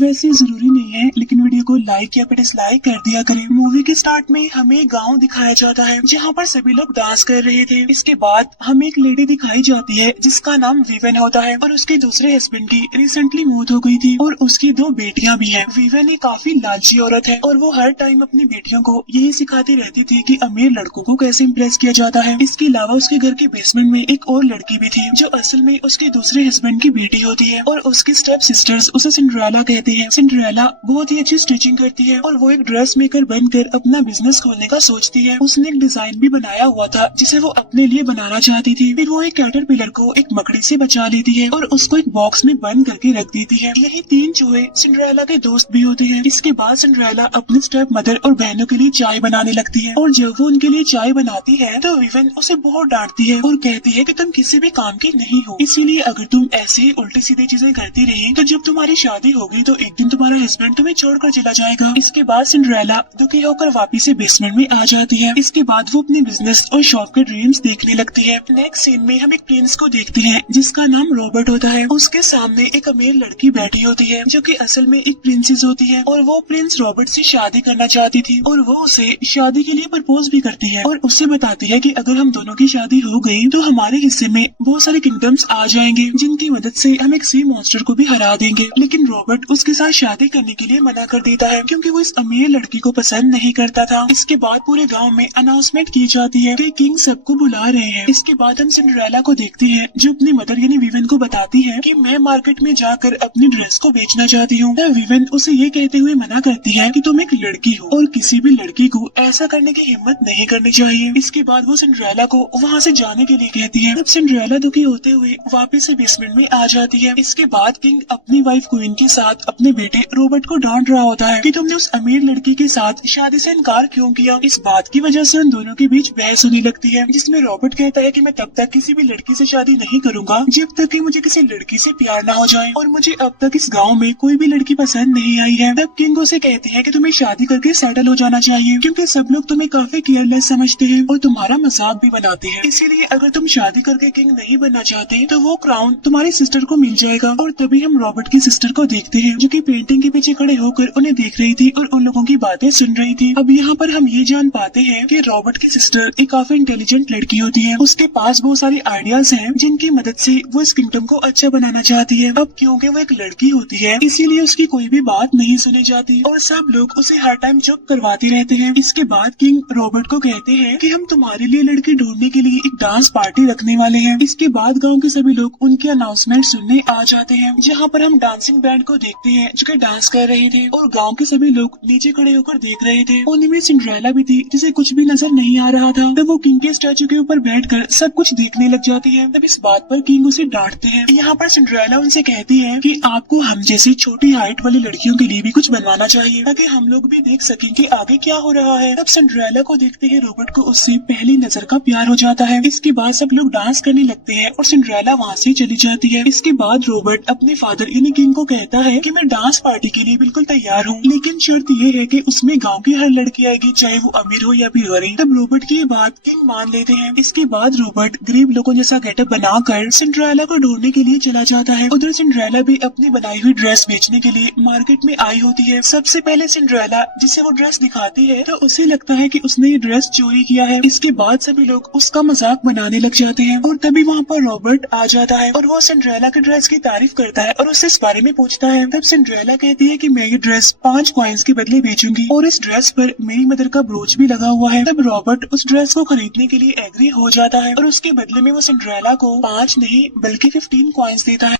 वैसे जरूरी नहीं है, लेकिन वीडियो को लाइक या फिर डिसलाइक कर दिया करें। मूवी के स्टार्ट में हमें गांव दिखाया जाता है जहां पर सभी लोग डांस कर रहे थे। इसके बाद हमें एक लेडी दिखाई जाती है जिसका नाम विवन होता है और उसके दूसरे हस्बैंड की रिसेंटली मौत हो गई थी और उसकी 2 बेटियां भी हैं। विवन एक काफी लालची औरत है और वो हर टाइम अपनी बेटियों को यही सिखाती रहती थी कि अमीर लड़कों को कैसे इम्प्रेस किया जाता है। इसके अलावा उसके घर के बेसमेंट में एक और लड़की भी थी जो असल में उसके दूसरे हस्बैंड की बेटी होती है और उसकी स्टेप सिस्टर्स उसे सिंड्रेला कहते हैं। सिंड्रेला बहुत ही अच्छी स्टिचिंग करती है और वो एक ड्रेस मेकर बनकर अपना बिजनेस खोलने का सोचती है। उसने एक डिजाइन भी बनाया हुआ था जिसे वो अपने लिए बनाना चाहती थी। फिर वो एक कैटरपिलर को एक मकड़ी से बचा लेती है और उसको एक बॉक्स में बंद करके रख देती है। यही 3 चूहे सिंड्रेला के दोस्त भी होते हैं। इसके बाद सिंड्रेला अपने स्टेप मदर और बहनों के लिए चाय बनाने लगती है और जब वो उनके लिए चाय बनाती है तो विवन उसे बहुत डांटती है और कहती है कि तुम किसी भी काम की नहीं हो, इसीलिए अगर तुम ऐसे ही उल्टी सीधी चीजें करती रही तो जब तुम्हारी शादी होगी तो एक दिन तुम्हारा हस्बैंड तुम्हें छोड़कर चला जाएगा। इसके बाद सिंड्रेला दुखी होकर वापस से बेसमेंट में आ जाती है। इसके बाद वो अपने बिजनेस और शॉप के ड्रीम्स देखने लगती है। नेक्स्ट सीन में हम एक प्रिंस को देखते हैं जिसका नाम रॉबर्ट होता है। उसके सामने एक अमीर लड़की बैठी होती है जो कि असल में एक प्रिंसेस होती है और वो प्रिंस रॉबर्ट से शादी करना चाहती थी और वो उसे शादी के लिए प्रपोज भी करती है और उससे बताती है कि अगर हम दोनों की शादी हो गई तो हमारे हिस्से में बहुत सारे किंगडम्स आ जाएंगे जिनकी मदद से हम एक सी मॉन्स्टर को भी हरा देंगे। लेकिन रॉबर्ट उसके साथ शादी करने के लिए मना कर देता है क्योंकि वो इस अमीर लड़की को पसंद नहीं करता था। इसके बाद पूरे गांव में अनाउंसमेंट की जाती है कि किंग सबको बुला रहे हैं। इसके बाद हम सिंड्रेला को देखते हैं जो अपनी मदर यानी विवन को बताती है कि मैं मार्केट में जाकर अपनी ड्रेस को बेचना चाहती हूँ। विवन उसे ये कहते हुए मना करती है कि तुम एक लड़की हो और किसी भी लड़की को ऐसा करने की हिम्मत नहीं करनी चाहिए। इसके बाद वो सिंड्रेला को वहाँ से जाने के लिए कहती है। तब सिंड्रेला दुखी होते हुए वापस से बेसमेंट में आ जाती है। इसके बाद किंग अपनी वाइफ क्वीन के साथ अपने बेटे रॉबर्ट को डांट रहा होता है कि तुमने उस अमीर लड़की के साथ शादी से इनकार क्यों किया। इस बात की वजह से उन दोनों के बीच बहस होने लगती है जिसमें रॉबर्ट कहता है कि मैं तब तक किसी भी लड़की से शादी नहीं करूंगा जब तक कि मुझे किसी लड़की से प्यार ना हो जाए और मुझे अब तक इस गाँव में कोई भी लड़की पसंद नहीं आई है। तब किंग उसे कहते हैं कि तुम्हें शादी करके सेटल हो जाना चाहिए क्योंकि सब लोग तुम्हें काफी केयरलेस समझते हैं और तुम्हारा मजाक भी बनाते हैं। इसीलिए अगर तुम शादी करके किंग नहीं बनना चाहते तो वो क्राउन तुम्हारी सिस्टर को मिल जाएगा। और तभी हम रॉबर्ट की सिस्टर को देखते हैं जो कि पेंटिंग के पीछे खड़े होकर उन्हें देख रही थी और उन लोगों की बातें सुन रही थी। अब यहाँ पर हम ये जान पाते हैं कि रॉबर्ट की सिस्टर एक काफी इंटेलिजेंट लड़की होती है। उसके पास बहुत सारे आइडियाज हैं जिनकी मदद से वो इस किंगडम को अच्छा बनाना चाहती है। अब क्योंकि वो एक लड़की होती है इसीलिए उसकी कोई भी बात नहीं सुनी जाती और सब लोग उसे हर टाइम चुप करवाते रहते हैं। इसके बाद किंग रॉबर्ट को कहते हैं कि हम तुम्हारे लिए लड़की ढूंढने के लिए एक डांस पार्टी रखने वाले हैं। इसके बाद गांव के सभी लोग उनके अनाउंसमेंट सुनने आ जाते हैं जहां पर हम डांसिंग बैंड को देखते हैं जो कि डांस कर रहे थे और गांव के सभी लोग नीचे खड़े होकर देख रहे थे। उनमें सिंड्रेला भी थी जिसे कुछ भी नजर नहीं आ रहा था। तब वो किंग के स्टैचू के ऊपर बैठकर सब कुछ देखने लग जाती है। तब इस बात पर किंग उसे डांटते हैं। यहाँ पर सिंड्रेला उनसे कहती है कि आपको हम जैसी छोटी हाइट वाली लड़कियों के लिए भी कुछ बनवाना चाहिए ताकि हम लोग भी देख सकें कि आगे क्या हो रहा है। तब सिंड्रेला को देखते ही रॉबर्ट को उससे पहली नजर का प्यार हो जाता है। इसके बाद सब लोग डांस करने लगते हैं और सिंड्रेला वहाँ से चली जाती है। इसके बाद रॉबर्ट अपने फादर यानी किंग को कहता है कि मैं डांस पार्टी के लिए बिल्कुल तैयार हूँ, लेकिन शर्त ये है कि उसमें गांव की हर लड़की आएगी चाहे वो अमीर हो या फिर गरीब। तब रॉबर्ट की ये बात किंग मान लेते हैं। इसके बाद रॉबर्ट गरीब लोगों जैसा गेटअप बनाकर सिंड्रेला को ढूंढने के लिए चला जाता है। उधर सिंड्रेला भी अपनी बनाई हुई ड्रेस बेचने के लिए मार्केट में आई होती है। सबसे पहले सिंड्रेला जिसे वो ड्रेस दिखाती है तो उसे लगता है कि उसने ये ड्रेस चोरी किया है। इसके बाद सभी लोग उसका मजाक बनाने लग जाते हैं और तभी वहाँ पर रॉबर्ट आ जाता है और वो सिंड्रेला के ड्रेस की तारीफ करता है और उससे इस बारे में पूछता है। तब सिंड्रेला कहती है कि मैं ये ड्रेस 5 कॉइन्स के बदले बेचूंगी और इस ड्रेस पर मेरी मदर का ब्रोच भी लगा हुआ है। तब रॉबर्ट उस ड्रेस को खरीदने के लिए एग्री हो जाता है और उसके बदले में वो सिंड्रेला को 5 नहीं बल्कि 15 कॉइन्स देता है।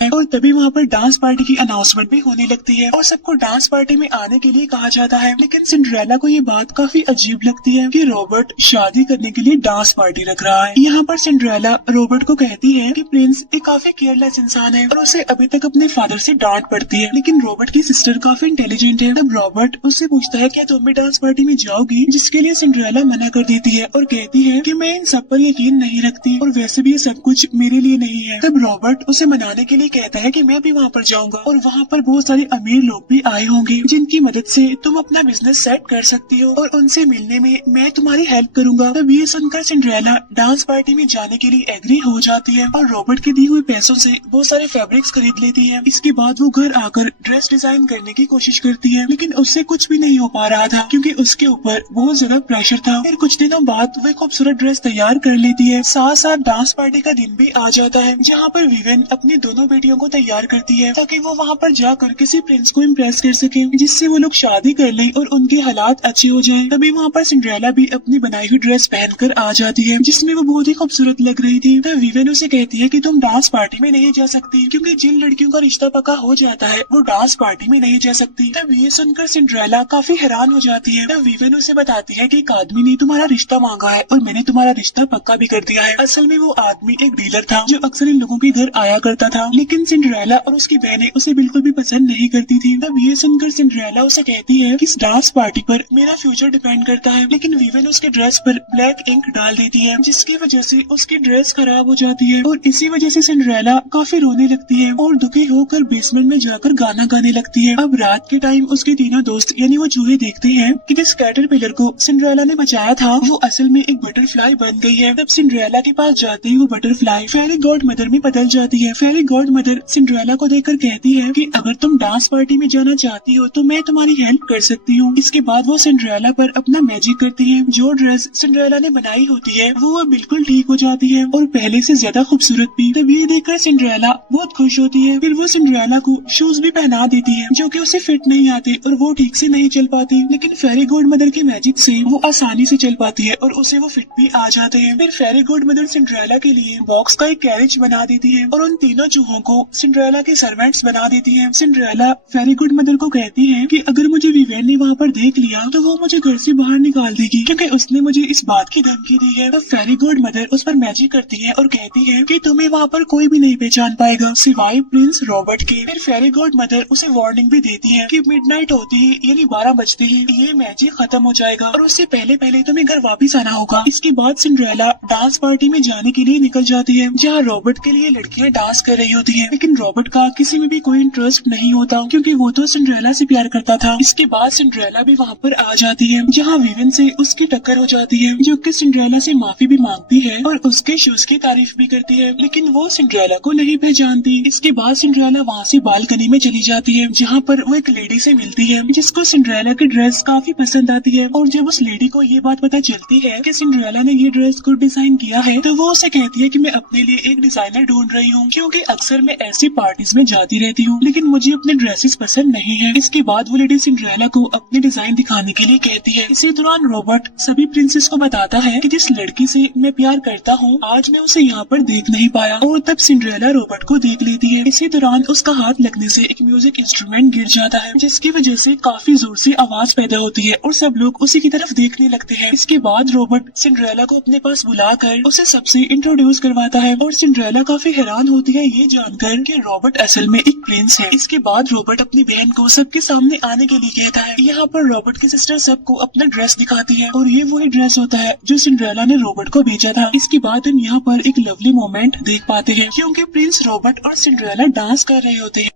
और तभी वहाँ पर डांस पार्टी की अनाउंसमेंट भी होने लगती है और सबको डांस पार्टी में आने के लिए कहा जाता है। लेकिन सिंड्रेला को ये बात काफी अजीब लगती है कि रॉबर्ट शादी करने के लिए डांस पार्टी रख रहा है। यहाँ पर सिंड्रेला रॉबर्ट को कहती है कि प्रिंस एक काफी केयरलेस इंसान है और उसे अभी तक अपने फादर से डांट पड़ती है। लेकिन रॉबर्ट की सिस्टर काफी इंटेलिजेंट है। तब रॉबर्ट उससे पूछता है क्या तुम भी डांस पार्टी में जाओगी, जिसके लिए सिंड्रेला मना कर देती है और कहती है कि मैं इन सब पर यकीन नहीं रखती और वैसे भी ये सब कुछ मेरे लिए नहीं है। तब रॉबर्ट उसे मनाने के लिए कहता है कि मैं भी वहाँ पर जाऊंगा और वहाँ पर बहुत सारे अमीर लोग भी आए होंगे जिनकी मदद से तुम अपना बिजनेस सेट कर सकती हो और उनसे मिलने में मैं तुम्हारी हेल्प करूंगा। तब ये सुनकर सिंड्रेला डांस पार्टी में जाने के लिए एग्री हो जाती है और रॉबर्ट के दिए हुए पैसों से बहुत सारे फैब्रिक्स खरीद लेती है। इसके बाद वो घर आकर ड्रेस डिजाइन करने की कोशिश करती है, लेकिन उससे कुछ भी नहीं हो पा रहा था क्योंकि उसके ऊपर बहुत ज्यादा प्रेशर था। फिर कुछ दिनों बाद वह खूबसूरत ड्रेस तैयार कर लेती है। साथ साथ डांस पार्टी का दिन भी आ जाता है जहाँ पर विवेन अपनी दोनों बेटियों को तैयार करती है ताकि वो वहाँ पर जाकर किसी प्रिंस को इम्प्रेस कर सके, जिससे वो लोग शादी कर ले और उनके हालात अच्छे हो जाएं। तभी वहाँ पर सिंड्रेला भी अपनी बनाई हुई ड्रेस पहनकर आ जाती है जिसमें वो बहुत ही खूबसूरत लग रही थी। तब विवेन उसे कहती है कि तुम डांस पार्टी में नहीं जा सकती क्योंकि जिन लड़कियों का रिश्ता पक्का हो जाता है वो डांस पार्टी में नहीं जा सकती। तब ये सुनकर सिंड्रेला काफी हैरान हो जाती है। तब विवेन उसे बताती है कि एक आदमी ने तुम्हारा रिश्ता मांगा है और मैंने तुम्हारा रिश्ता पक्का भी कर दिया है। असल में वो आदमी एक डीलर था जो अक्सर इन लोगों के घर आया करता था, लेकिन सिंड्रेला और उसकी बहनें उसे बिल्कुल भी पसंद नहीं करती थी। तब ये सुनकर सिंड्रेला उसे कहती है कि इस डांस पार्टी पर मेरा फ्यूचर डिपेंड करता है, लेकिन विवेन उसके ड्रेस पर ब्लैक इंक डाल देती है जिसकी वजह से उसकी ड्रेस खराब हो जाती है और इसी वजह से सिंड्रेला काफी रोने लगती है और दुखी होकर बेसमेंट में जाकर गाना गाने लगती है। अब रात के टाइम उसके तीनों दोस्त यानी वो चूहे देखते हैं कि जिस कैटरपिलर को सिंड्रेला ने बचाया था वो असल में एक बटरफ्लाई बन गई है। तब सिंड्रेला के पास जाते ही वो बटरफ्लाई फेरी गॉड मदर में बदल जाती है। फेरी गॉड मदर सिंड्रेला को देखकर कहती है कि अगर तुम डांस पार्टी में जाना चाहती हो तो मैं तुम्हारी हेल्प कर सकती हूँ। इसके बाद वो सिंड्रेला पर अपना मैजिक करती है। जो ड्रेस सिंड्रेला ने बनाई होती है वो बिल्कुल ठीक हो जाती है और पहले से ज्यादा खूबसूरत भी। तब ये देखकर सिंड्रेला बहुत खुश होती है। फिर वो सिंड्रेला को शूज भी पहना देती है जो कि उसे फिट नहीं आते और वो ठीक से नहीं चल पाती, लेकिन फेरी गॉड मदर के मैजिक से वो आसानी से चल पाती है और उसे वो फिट भी आ जाते हैं। फिर फेरी गॉड मदर सिंड्रेला के लिए बॉक्स का एक कैरेज बना देती है और उन तीनों चूहों को सिंड्रेला के सर्वेंट्स बना देती है। सिंड्रेला फेरी गॉड मदर को कहती है कि अगर मुझे विवेन ने वहाँ पर देख लिया तो वो मुझे घर से बाहर निकाल देगी क्योंकि उसने मुझे इस बात की धमकी दी है। तब फेरी गॉड मदर उस पर मैजिक करती है और कहती है कि तुम्हें वहाँ पर कोई भी नहीं पहचान पाएगा सिवाय प्रिंस रॉबर्ट के। फिर फेरी गॉड मदर उसे वार्निंग भी देती है कि मिडनाइट होते ही यानी 12 बजते ही ये मैजिक खत्म हो जाएगा और उससे पहले पहले तुम्हें घर वापस आना होगा। इसके बाद सिंड्रेला डांस पार्टी में जाने के लिए निकल जाती है जहाँ रॉबर्ट के लिए लड़कियाँ डांस कर रही होती है, लेकिन रॉबर्ट का किसी में भी कोई इंटरेस्ट नहीं होता क्योंकि वो तो सिंड्रेला से प्यार करता था। इसके बाद सिंड्रेला भी वहाँ पर आ जाती है जहाँ विवेन से उसकी टक्कर हो जाती है जो कि सिंड्रेला से माफी भी मांगती है और उसके शूज की तारीफ भी करती है, लेकिन वो सिंड्रेला को नहीं पहचानती। इसके बाद सिंड्रेला वहाँ से बालकनी में चली जाती है जहाँ पर वो एक लेडी से मिलती है जिसको सिंड्रेला की ड्रेस काफी पसंद आती है और जब उस लेडी को ये बात पता चलती है कि सिंड्रेला ने ये ड्रेस खुद डिजाइन किया है तो वो उसे कहती है कि मैं अपने लिए एक डिजाइनर ढूंढ रही हूँ क्योंकि अक्सर मैं ऐसी पार्टीज में जाती रहती हूँ लेकिन मुझे अपने ड्रेसेस पसंद नहीं है। इसके बाद वो लेडी सिंड्रेला को अपने डिजाइन दिखाने के लिए कहती है। इसी दौरान रॉबर्ट सभी प्रिंसेस को बताता है कि जिस लड़की से मैं प्यार करता हूँ आज मैं उसे यहाँ पर देख नहीं पाया और तब सिंड्रेला रॉबर्ट को देख लेती है। इसी दौरान उसका हाथ लगने से एक म्यूजिक इंस्ट्रूमेंट गिर जाता है जिसकी वजह से काफी जोर से आवाज पैदा होती है और सब लोग उसी की तरफ देखने लगते हैं। इसके बाद रॉबर्ट सिंड्रेला को अपने पास बुलाकर उसे सबसे इंट्रोड्यूस करवाता है और सिंड्रेला काफी हैरान होती है ये जानकर कि रॉबर्ट असल में एक प्रिंस है। इसके बाद रॉबर्ट अपनी बहन को सबके सामने आने के लिए कहता है। यहाँ पर रॉबर्ट की सिस्टर सबको अपना ड्रेस दिखाती है और ये वही ड्रेस होता है जो सिंड्रेला ने रॉबर्ट को भेजा था। इसके बाद हम यहाँ पर एक लवली मोमेंट देख पाते हैं क्योंकि प्रिंस रॉबर्ट और सिंड्रेला डांस कर रहे होते हैं।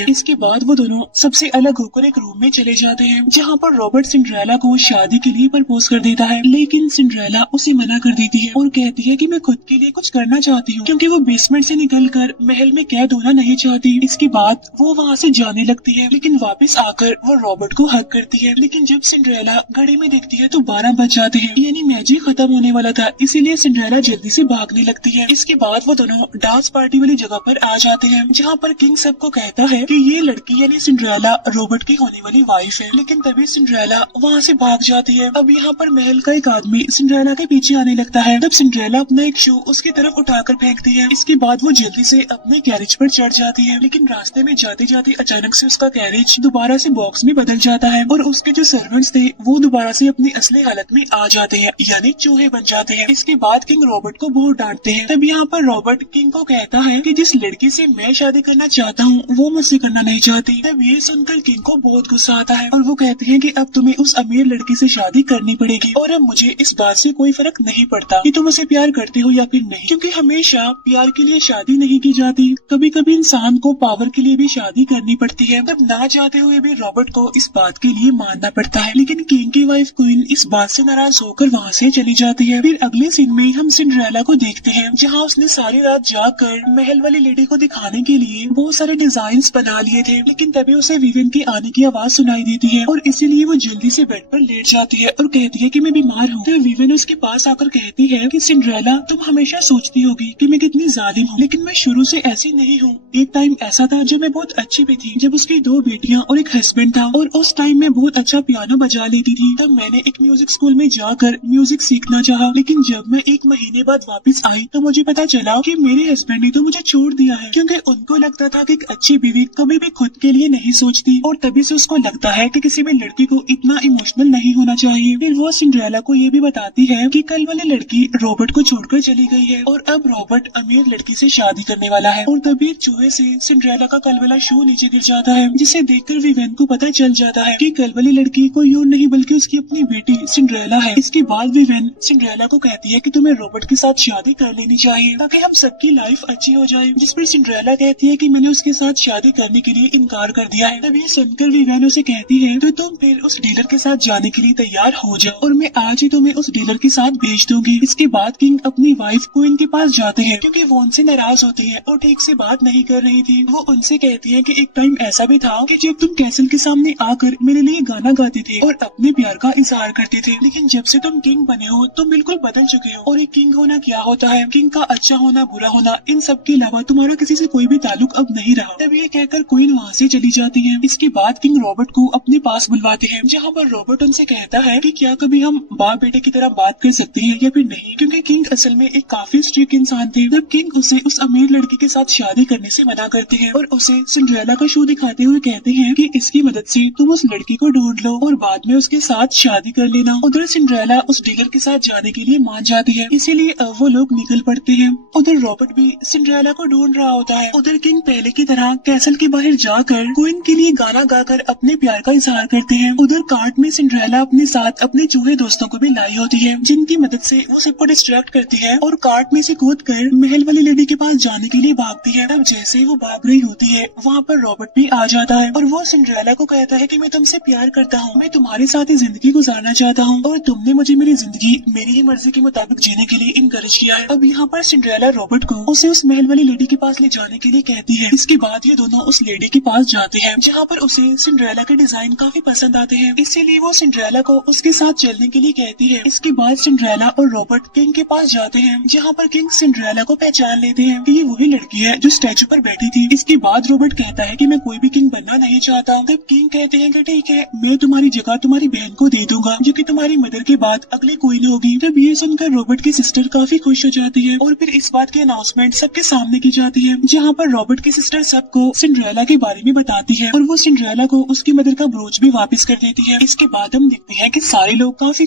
इसके बाद वो दोनों सबसे अलग होकर एक रूम में चले जाते हैं जहाँ पर रॉबर्ट सिंड्रेला को शादी के लिए प्रपोज कर देता है, लेकिन सिंड्रेला उसे मना कर देती है और कहती है कि मैं खुद के लिए कुछ करना चाहती हूँ क्योंकि वो बेसमेंट से निकलकर महल में कैद होना नहीं चाहती। इसके बाद वो वहाँ से जाने लगती है लेकिन वापस आकर वो रॉबर्ट को हक करती है, लेकिन जब सिंड्रेला घड़ी में देखती है तो 12 बज जाते हैं यानी मैजिक खत्म होने वाला था, इसीलिए सिंड्रेला जल्दी से भागने लगती है। इसके बाद वो दोनों डांस पार्टी वाली जगह पर आ जाते हैं जहाँ पर किंग सबको कहता है कि ये लड़की यानी सिंड्रेला रॉबर्ट की होने वाली वाइफ है, लेकिन तभी सिंड्रेला वहाँ से भाग जाती है। अब यहाँ पर महल का एक आदमी सिंड्रेला के पीछे आने लगता है। तब सिंड्रेला अपना एक शू उसकी तरफ उठाकर फेंकती है। इसके बाद वो जल्दी से अपने कैरेज पर चढ़ जाती है, लेकिन रास्ते में जाते जाते अचानक से उसका कैरेज दोबारा से बॉक्स में बदल जाता है और उसके जो सर्वेंट्स थे वो दोबारा से अपनी असली हालत में आ जाते हैं यानी चूहे बन जाते हैं। इसके बाद किंग रॉबर्ट को बहुत डांटते हैं। तब यहाँ पर रॉबर्ट किंग को कहता है कि जिस लड़की से मैं शादी करना चाहता हूँ वो मुझसे उससे करना नहीं चाहती। तब ये सुनकर किंग को बहुत गुस्सा आता है और वो कहते हैं कि अब तुम्हें उस अमीर लड़की से शादी करनी पड़ेगी और अब मुझे इस बात से कोई फर्क नहीं पड़ता कि तुम उसे प्यार करते हो या फिर नहीं, क्योंकि हमेशा प्यार के लिए शादी नहीं की जाती, कभी कभी इंसान को पावर के लिए भी शादी करनी पड़ती है। तब ना चाहते हुए भी रॉबर्ट को इस बात के लिए मानना पड़ता है, लेकिन किंग की वाइफ क्वीन इस बात से नाराज होकर वहाँ से चली जाती है। फिर अगले सीन में हम सिंड्रेला को देखते हैं जहाँ उसने सारी रात जाकर महल वाली लेडी को दिखाने के लिए बहुत सारे डिजाइन बना लिए थे, लेकिन तभी उसे विवियन के आने की आवाज सुनाई देती है और इसीलिए वो जल्दी से बेड पर लेट जाती है और कहती है कि मैं बीमार हूँ। तो विवियन उसके पास आकर कहती है कि सिंड्रेला तुम हमेशा सोचती होगी कि मैं कितनी जालिम हूँ, लेकिन मैं शुरू से ऐसी नहीं हूँ। एक टाइम ऐसा था जब मैं बहुत अच्छी भी थी, जब उसकी 2 बेटियां और एक हस्बैंड था और उस टाइम मैं बहुत अच्छा पियानो बजा लेती थी। तब मैंने एक म्यूजिक स्कूल में जाकर म्यूजिक सीखना चाहा, लेकिन जब मैं 1 महीने बाद वापस आई तो मुझे पता चला कि मेरे हस्बैंड ने तो मुझे छोड़ दिया है, क्योंकि उनको लगता था कि एक अच्छी बीवी कभी भी खुद के लिए नहीं सोचती और तभी से उसको लगता है कि किसी भी लड़की को इतना इमोशनल नहीं होना चाहिए। फिर वो सिंड्रेला को ये भी बताती है कि कल वाली लड़की रॉबर्ट को छोड़कर चली गई है और अब रॉबर्ट अमीर लड़की से शादी करने वाला है। और तभी एक चूहे से सिंड्रेला का कल वाला शू नीचे गिर जाता है, जिसे देखकर विवेन को पता चल जाता है कि कल वाली लड़की कोई और नहीं बल्कि उसकी अपनी बेटी सिंड्रेला है। इसके बाद विवेन सिंड्रेला को कहती है कि तुम्हें रॉबर्ट के साथ शादी कर लेनी चाहिए ताकि हम सबकी लाइफ अच्छी हो जाए, जिस पर सिंड्रेला कहती है कि मैंने उसके साथ शादी करने के लिए इनकार कर दिया है। तब ये सुनकर विवेन उसे कहती है तो तुम फिर उस डीलर के साथ जाने के लिए तैयार हो जाओ और मैं आज ही तुम्हें उस डीलर के साथ भेज दूंगी। इसके बाद किंग अपनी वाइफ क्वीन के पास जाते हैं क्योंकि वो उनसे नाराज होती है और ठीक से बात नहीं कर रही थी। वो उनसे कहती है कि एक टाइम ऐसा भी था कि जब तुम कैसल के सामने आकर मेरे लिए गाना गाते थे और अपने प्यार का इजहार करते थे, लेकिन जब से तुम किंग बने हो तुम बिल्कुल बदल चुके हो। और एक किंग होना क्या होता है, किंग का अच्छा होना बुरा होना, इन सब के अलावा तुम्हारा किसी से कोई भी ताल्लुक अब नहीं रहा। तब ये कहकर क्वीन वहाँ से चली जाती है। इसके बाद किंग रॉबर्ट को अपने पास बुलवाते हैं, जहाँ पर रॉबर्ट उनसे कहता है कि क्या कभी हम बाप बेटे की तरह बात कर सकते हैं या फिर नहीं, क्योंकि किंग असल में एक काफी स्ट्रिक्ट इंसान थे। तब किंग उसे उस अमीर लड़की के साथ शादी करने से मना करते हैं और उसे सिंड्रेला का शो दिखाते हुए कहते हैं कि इसकी मदद से तुम उस लड़की को ढूंढ लो और बाद में उसके साथ शादी कर लेना। उधर सिंड्रेला उस डीलर के साथ जाने के लिए मान जाती है, इसीलिए अब वो लोग निकल पड़ते हैं। उधर रॉबर्ट भी सिंड्रेला को ढूंढ रहा होता है। उधर किंग पहले की तरह कैसल के बाहर जाकर क्वीन के लिए गाना गाकर अपने प्यार का इजहार करते हैं। उधर कार्ट में सिंड्रेला अपने साथ अपने चूहे दोस्तों को भी लाई होती है, जिनकी मदद से वो सबको डिस्ट्रैक्ट करती है और कार्ट में से कूद कर महल वाली लेडी के पास जाने के लिए भागती है। तब जैसे ही वो भाग रही होती है वहाँ पर रॉबर्ट भी आ जाता है और वो सिंड्रेला को कहता है कि मैं तुमसे प्यार करता हूँ, मैं तुम्हारे साथ ही जिंदगी गुजारना चाहता हूँ और तुमने मुझे मेरी जिंदगी मेरी ही मर्जी के मुताबिक जीने के लिए इनकरेज किया है। अब यहाँ पर सिंड्रेला रॉबर्ट को उसे उस महल वाली लेडी के पास ले जाने के लिए कहती है। इसके बाद ये दोनों उस लेडी के पास जाते हैं, जहाँ पर उसे सिंड्रेला के डिजाइन काफी पसंद आते हैं, इसीलिए वो सिंड्रेला को उसके साथ चलने के लिए कहती है। इसके बाद सिंड्रेला और रॉबर्ट किंग के पास जाते हैं, जहाँ पर किंग सिंड्रेला को पहचान लेते हैं कि ये वही लड़की है जो स्टैचू पर बैठी थी। इसके बाद रॉबर्ट कहता है कि मैं कोई भी किंग बनना नहीं चाहता। तब किंग कहते हैं कि ठीक है, मैं तुम्हारी जगह तुम्हारी बहन को दे दूंगा, जो कि तुम्हारी मदर के बाद अगली क्वीन होगी। तब ये सुनकर रॉबर्ट की सिस्टर काफी खुश हो जाती है और फिर इस बात की अनाउंसमेंट सबके सामने की जाती है, जहाँ पर रॉबर्ट की सिस्टर सबको सिंड्रेला के बारे में बताती है और वो सिंड्रेला को उसकी मदर का ब्रोच भी वापस कर देती है। इसके बाद हम देखते हैं कि सारे लोग काफी